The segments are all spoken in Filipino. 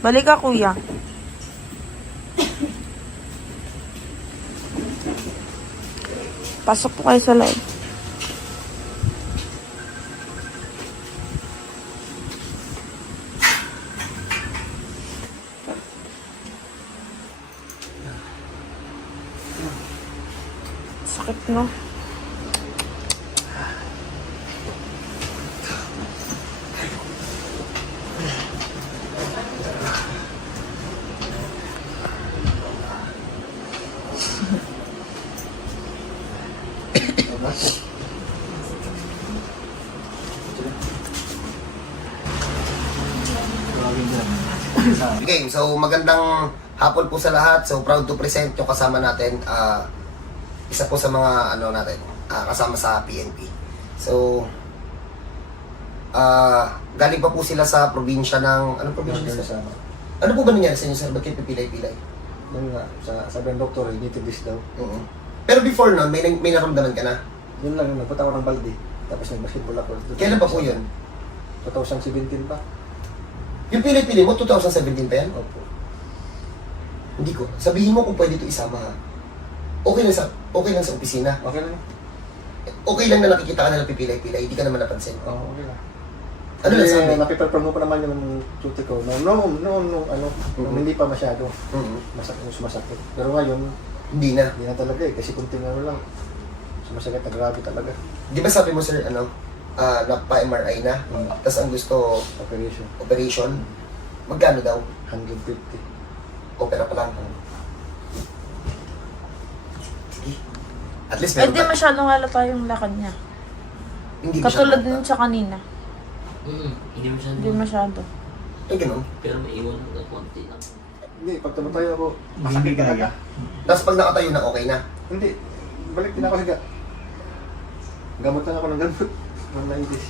Balik ka, kuya. Pasok po kayo sa loob. Sakit, no? Okay, so magandang hapon po sa lahat. So proud to present yung kasama natin. Isa po sa mga ano natin, kasama sa PNP. So galing pa po sila sa probinsya ng anong probinsya sila? Ano po ba nangyari sa inyo, sir? Bakit pipilay-pilay? Yun nga, sabi ng doktor, you need to this daw. Pero before nun, may naramdaman ka na? Yun lang, nagpunta ako ng Balde. Tapos nag-basketball ako. Kailan pa po yun? 2017 pa. Yung pilay-pilay mo, 2017 pa yan? Opo. Hindi ko. Sabihin mo kung pwede ito isama, ha? Okay lang sa opisina. Okay lang. Okay lang na nakikita ka na pipilay-pilay, hindi ka naman napansin. Oo, okay lang. Ano lang sabi? Napiperform ko naman yung duty ko. Nung hindi pa masyado. Sumasakit. Pero ngayon, Hindi na. hindi na talaga eh. Kasi kunting lang. Sumasakit na grabe talaga. Di ba sabi mo, sir, nagpa-MRI na? Tapos ang gusto, Operation. operation. Magkano daw? 150. Opera pa lang. Sige. At least meron Hindi ka. masyadong halata yung lakad niya. Hindi Katulad masyado. din sa kanina. Hindi masyado. Hindi masyado. Ay, ganun. Pero may iwan na konti lang. Hindi, pag tumatayo ako, masakit talaga. Tapos pag nakatayo na, okay na. Hindi. Balik din ako higa. Gamot lang ako ng gamot. Nung naibis.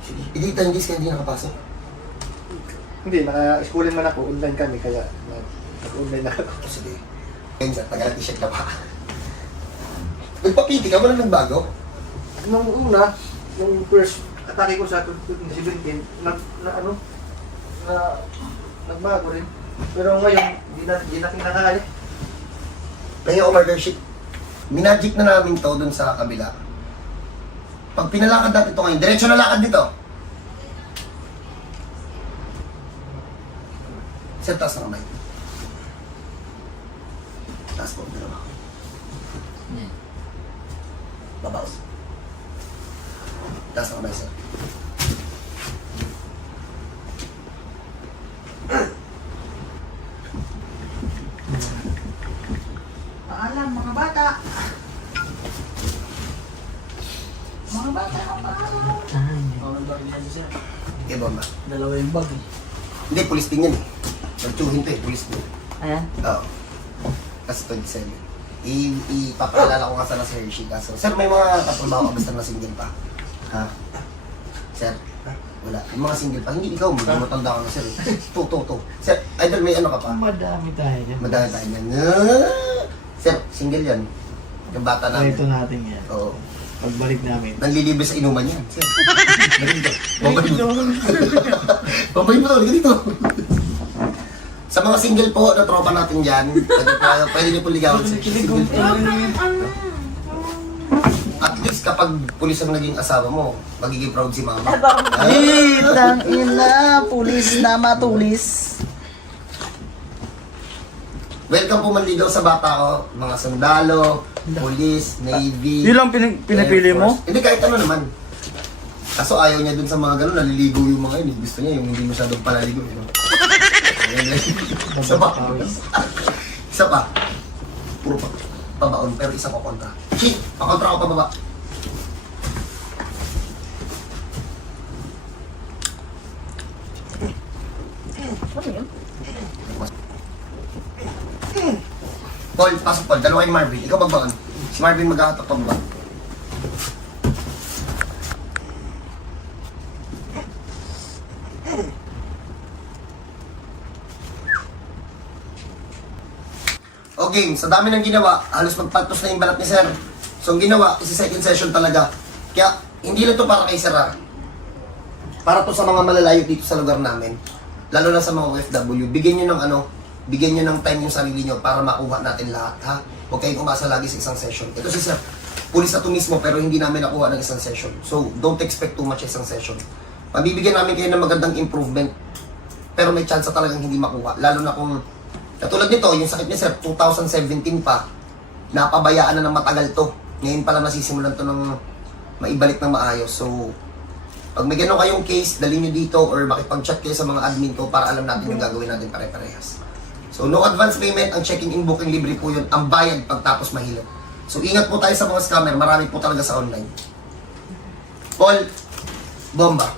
Sige. Hindi tayo hindi ka hindi nakapasok. Hindi, naka-schooling man ako. Online kami, kaya nag-online na ako. O, sige. Ngayon, sir, tagal t-shirt ka pa. Nagpapiti ka, walang nagbago. Nung una, yung first atake ko sa 2017, nagbago rin. Pero ngayon, di na kinakaya. Ngayon, order sheet. Minagic na namin to dun sa kabila. Pag pinalakad natin ito ngayon, diretso na lakad dito. Sir, taas na kamay. Taas po, dalawa. Babaos. Taas na kamay, sir. Paalam, mga bata. Mga bata, paalam. Okay, bomba. Dalawa yung bag eh. Hindi, pulis din yan eh. Nagtsuhin to eh, pulis din. Ayan. Oo. Kasi 27. Ipapaalala ko nga sana sa Hershey. Kaso, sir, may mga katrabaho ka basta na single pa? Ha? Sir? Wala. Yung mga single pa. Hindi ikaw, hindi matanda ka na, sir. To. Sir, idol, may ano ka pa? Madami tayo dyan. Madami tayo yan. Sir, single yan. Yung bata namin. Ito natin yan. Oo. Pagbalik namin. Nanlilibre sa inuman yan. Sir. Ganito. Babay mo. Babay mo to. Ganito. Sa mga single po na tropa natin dyan, pwede niyo po ligawan sa single po. At least kapag pulis ang naging asawa mo, magiging proud si mama. Tang ina, pulis na matulis. Welcome po manligaw sa bata ko, mga sundalo, police, navy. Yun lang pinipili Air mo? Force. Hindi, kahit ano naman. Kaso ayaw niya dun sa mga ganun, naliligo yung mga yun. Gusto niya yung hindi masyadong palaligo. You know? Isa pa. Isa pa. Puro pabaon, pero isa ko kontra. Chi, pakontra ko pababa. Paul, pasok Paul. Dalawa yung Marvin. Ikaw magbaon. Si Marvin maghahatak pababa. Okay, sa dami ng ginawa, halos magpaltos na yung balat ni Sir. So, ang ginawa, isa second session talaga. Kaya, hindi lang to para kay Sir, ha? Para to sa mga malalayo dito sa lugar namin. lalo na sa mga OFW, bigyan nyo ng time yung sarili nyo para makuha natin lahat, ha? Huwag kayong umasa lagi sa isang session. Ito si Sir, pulis na to mismo, pero hindi namin nakuha ng isang session. So, don't expect too much isang session. Mabibigyan namin kayo ng magandang improvement, pero may chance talagang hindi makuha. Lalo na kung, katulad nito, yung sakit niya Sir, 2017 pa, napabayaan na ng matagal to. Ngayon pa lang nasisimulan to ng maibalik ng maayos. So, pag may ganun kayong case, dali nyo dito or makipag-chat kayo sa mga admin ko para alam natin yung gagawin natin pare-parehas. So, no advance payment, ang checking in booking libre po yun, ang bayad pagtapos mahilot. So, ingat po tayo sa mga scammer, marami po talaga sa online. Paul, bomba.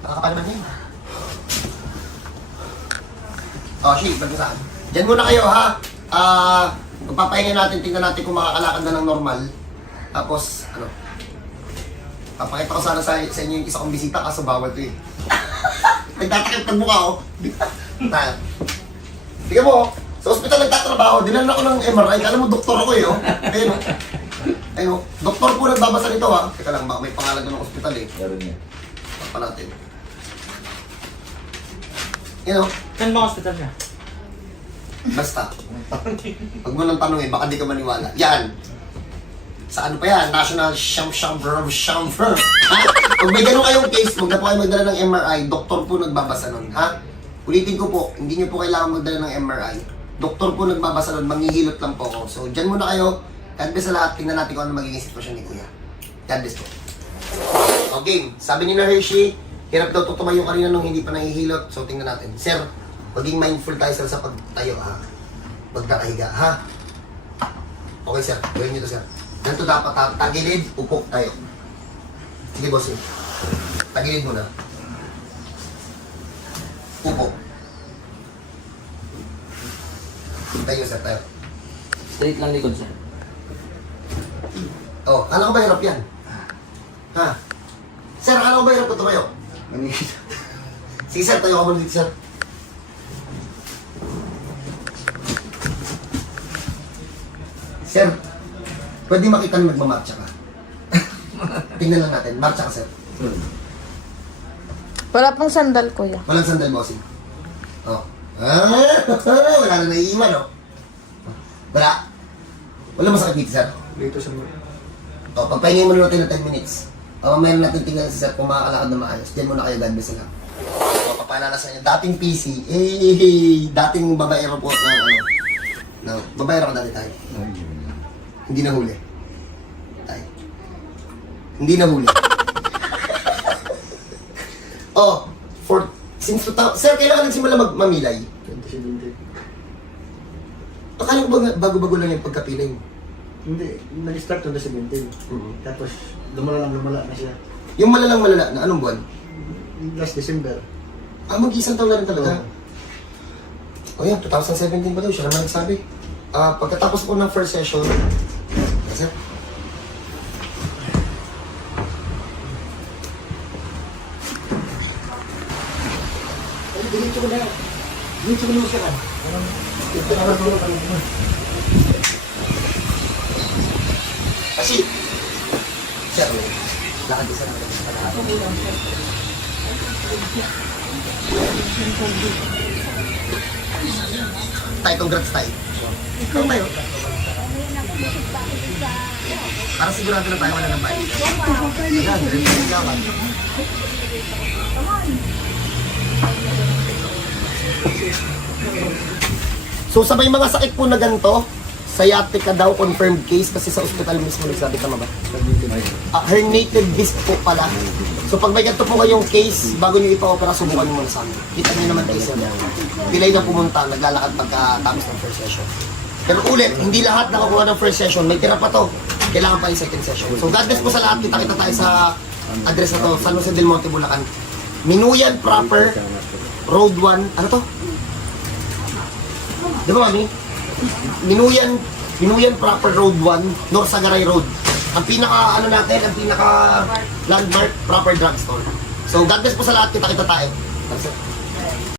Nakakapal naman yun. Oh, shit, ba't saan? Diyan muna kayo, ha? Pagpapahinga natin, tingnan natin kung makakalakad na ng normal. Tapos, ano? Papakita ko sana sa inyo yung isa kong bisita, kaso bawal to eh. Nagtatakip ng mukha, oh. Tayo. Tingnan mo, sa ospital nagtatrabaho, dinala ko ng MRI. Alam mo, doktor ako eh, oh. Ayun, oh. Ayun, oh. Doktor po nagbabasa nito, ha? Teka lang, baka may pangalan doon ng ospital eh. Meron niya. Pa natin. Yan, oh. Saan ba hospital niya? Basta. Pag mo nang tanongin, baka di ka maniwala. Yan. Sa ano pa yan? National Chamber. Ha? Pag may ganun kayong case, huwag na po kayo magdala ng MRI. Doktor po nagbabasa nun. Ha? Ulitin ko po, hindi nyo po kailangan magdala ng MRI. Doktor po nagbabasa nun, manghihilot lang po ako. So, dyan muna kayo. God bless sa lahat. Tingnan natin kung ano magiging sitwasyon ni Kuya. God bless po. Okay, sabi ni na Hershey, hirap daw tutumayo kanina nung hindi pa nahihilot. So, tingnan natin. Sir, maging mindful tayo sir, sa pagtayo, ha? Huwag nakahiga, ha? Okay, sir. Gawin nyo to, sir. Ganito dapat, ha? Tagilid, upok tayo. Sige, boss, eh. Tagilid muna. Upok. Tayo, sir, tayo. Straight lang likod, sir. Oh, kala ko ba hirap yan? Ha? Sir, kala ko ba hirap ko tumayo? Sige, sir, tayo ka muna dito, sir. Sir, pwede makita na nagmamarcha ka. Tingnan lang natin. Marcha ka, sir. Wala pang sandal, kuya. Walang sandal, bossing. Oh. Wala na naiiwan, oh. Wala. Wala masakit dito, sir. Dito sa mga. O, pagpahingin mo natin ng 10 minutes. O, mayroon natin tingnan si sir kung makakalakad na maayos. Diyan muna kayo, God bless sila. O, papaalala sa inyo, dating PC, dating babaero po ng ano. No, babaero ka dati tayo. Hindi nahuli. Tayo. Hindi nahuli. Oh, since 2000, sir, kailangan nagsimula mamilay. 2017. Akala ko ba bago-bago lang yung pagkapiling? Hindi, nag-start 2017. Tapos, lumala na siya. Yung malala, na anong buwan? Last December. Mag-isang taon na rin talaga. Oo. O yan, 2017 pa daw, siya naman nagsabi. Pagkatapos ko ng first session, kasi, Diretso ko na. Diretso ko na siya ka. Ito na lang ako. kasi, sir, lakad isa natin sa lahat. Tay, congrats tay. Ikaw tayo. Para sigurado na tayo wala ng bahay. Yan, diretso na lang. So sabay mga sakit po na ganito, sciatica daw confirmed case kasi sa ospital mismo nagsabi, tama ba? Herniated disc po pala. So pag may ganito po kayong case, bago nyo ipa-opera, subukan nyo muna sa amin. Kita nyo naman kayo sir. Pilay na pumunta, naglalakad pagkatapos ng first session. Pero ulit, hindi lahat nakakuha ng first session. May tira pa to. Kailangan pa yung second session. So God bless po sa lahat. Kita-kita tayo sa address na to, San Jose del Monte, Bulacan. Minuyan proper, Road 1. Ano to? Di ba, mami? Minuyan proper Road 1, North Sagaray Road. Ang pinaka, ano natin, ang pinaka landmark, proper drugstore. So, God bless po sa lahat. Kita-kita tayo.